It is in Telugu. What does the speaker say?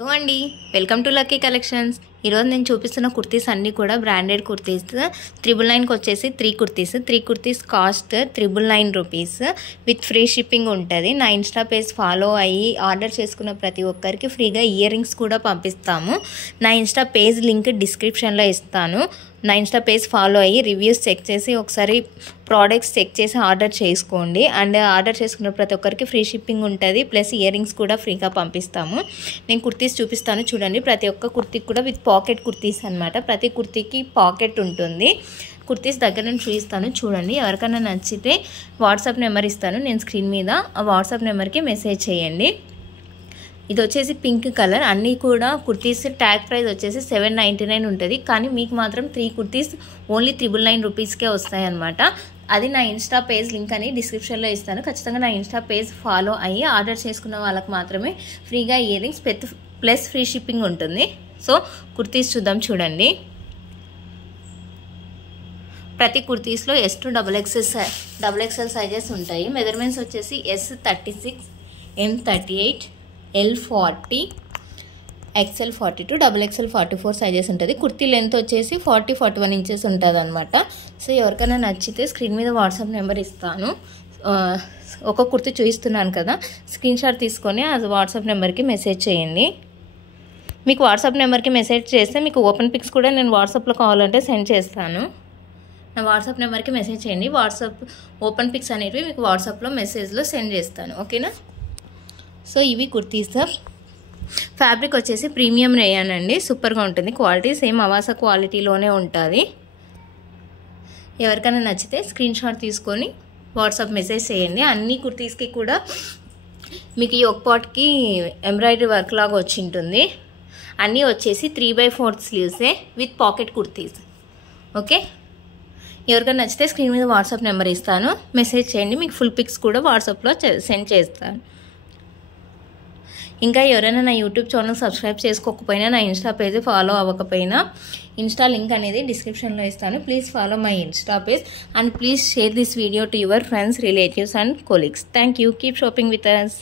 హలో అండి, వెల్కమ్ టు లక్కీ కలెక్షన్స్. ఈరోజు నేను చూపిస్తున్న కుర్తీస్ అన్నీ కూడా బ్రాండెడ్ కుర్తీస్. 999కి వచ్చేసి 3 kurtis cost 999 rupees with free shipping ఉంటుంది. నా ఇన్స్టా పేజ్ ఫాలో అయ్యి ఆర్డర్ చేసుకున్న ప్రతి ఒక్కరికి ఫ్రీగా ఇయర్ రింగ్స్ కూడా పంపిస్తాము. నా ఇన్స్టా పేజ్ లింక్ డిస్క్రిప్షన్లో ఇస్తాను. నా ఇన్స్టా పేజ్ ఫాలో అయ్యి రివ్యూస్ చెక్ చేసి ఒకసారి ప్రోడక్ట్స్ చెక్ చేసి ఆర్డర్ చేసుకోండి. అండ్ ఆర్డర్ చేసుకున్న ప్రతి ఒక్కరికి ఫ్రీ షిప్పింగ్ ఉంటుంది, ప్లస్ ఇయర్ రింగ్స్ కూడా ఫ్రీగా పంపిస్తాము. నేను కుర్తీస్ చూపిస్తాను చూడండి. ప్రతి ఒక్క కుర్తీకి కూడా విత్ పాకెట్ కుర్తీస్ అనమాట. ప్రతి కుర్తీకి పాకెట్ ఉంటుంది. కుర్తీస్ దగ్గర నుంచి చూపిస్తాను చూడండి. ఎవరికైనా నచ్చితే వాట్సాప్ నెంబర్ ఇస్తాను నేను స్క్రీన్ మీద. ఆ వాట్సాప్ నెంబర్కి మెసేజ్ చేయండి. ఇది వచ్చేసి పింక్ కలర్. అన్నీ కూడా కుర్తీస్ ట్యాగ్ ప్రైస్ వచ్చేసి 799 ఉంటుంది. కానీ మీకు మాత్రం 3 కుర్తీస్ ఓన్లీ 999 రూపీస్కే వస్తాయన్నమాట. అది నా ఇన్స్టా పేజ్ లింక్ అని డిస్క్రిప్షన్లో ఇస్తాను. ఖచ్చితంగా నా ఇన్స్టా పేజ్ ఫాలో అయ్యి ఆర్డర్ చేసుకున్న వాళ్ళకి మాత్రమే ఫ్రీగా ear rings plus free shipping ఉంటుంది. సో కుర్తీస్ చూద్దాం చూడండి. ప్రతి కుర్తీస్లో S to XXL సైజెస్ ఉంటాయి. మెజర్మెంట్స్ వచ్చేసి S36, M38, L40, XL42, XXL 44 sizes ఉంటుంది. కుర్తీ లెంత్ వచ్చేసి 40-41 ఇంచెస్ ఉంటుంది అనమాట. సో ఎవరికైనా నచ్చితే స్క్రీన్ మీద వాట్సాప్ నెంబర్ ఇస్తాను. ఒక కుర్తీ చూపిస్తున్నాను కదా, స్క్రీన్ షాట్ తీసుకొని అది వాట్సాప్ నెంబర్కి మెసేజ్ చేయండి. మీకు వాట్సాప్ నెంబర్కి మెసేజ్ చేస్తే మీకు ఓపెన్ పిక్స్ కూడా నేను వాట్సాప్లో కావాలంటే సెండ్ చేస్తాను. నా వాట్సాప్ నెంబర్కి మెసేజ్ చేయండి. వాట్సాప్ ఓపెన్ పిక్స్ అనేవి మీకు వాట్సాప్లో మెసేజ్లో సెండ్ చేస్తాను. ఓకేనా? సో ఇవి కుర్తీస్. ఫ్యాబ్రిక్ వచ్చేసి ప్రీమియం రేయాన్ అండి. సూపర్గా ఉంటుంది. క్వాలిటీ సేమ్ అవాసా క్వాలిటీలోనే ఉంటుంది. ఎవరికైనా నచ్చితే స్క్రీన్ షాట్ తీసుకొని వాట్సాప్ మెసేజ్ చేయండి. అన్ని కుర్తీస్కి కూడా మీకు ఈ ఒక పాట్కి ఎంబ్రాయిడరీ వర్క్ లాగా వచ్చి ఉంటుంది. అన్నీ వచ్చేసి 3/4 స్లీవ్సే విత్ పాకెట్ కుర్తీస్. ఓకే, ఎవరికైనా నచ్చితే స్క్రీన్ మీద వాట్సాప్ నెంబర్ ఇస్తాను, మెసేజ్ చేయండి. మీకు ఫుల్ పిక్స్ కూడా వాట్సాప్లో సెండ్ చేస్తాను. ఇంకా ఎవరైనా నా యూట్యూబ్ ఛానల్ సబ్స్క్రైబ్ చేసుకోకపోయినా, నా ఇన్స్టా పేజ్ ఫాలో అవ్వకపోయినా ఇన్స్టా లింక్ అనేది డిస్క్రిప్షన్లో ఇస్తాను. Please follow my Insta page and please share this video to your friends, relatives and colleagues. Thank you. Keep shopping with us.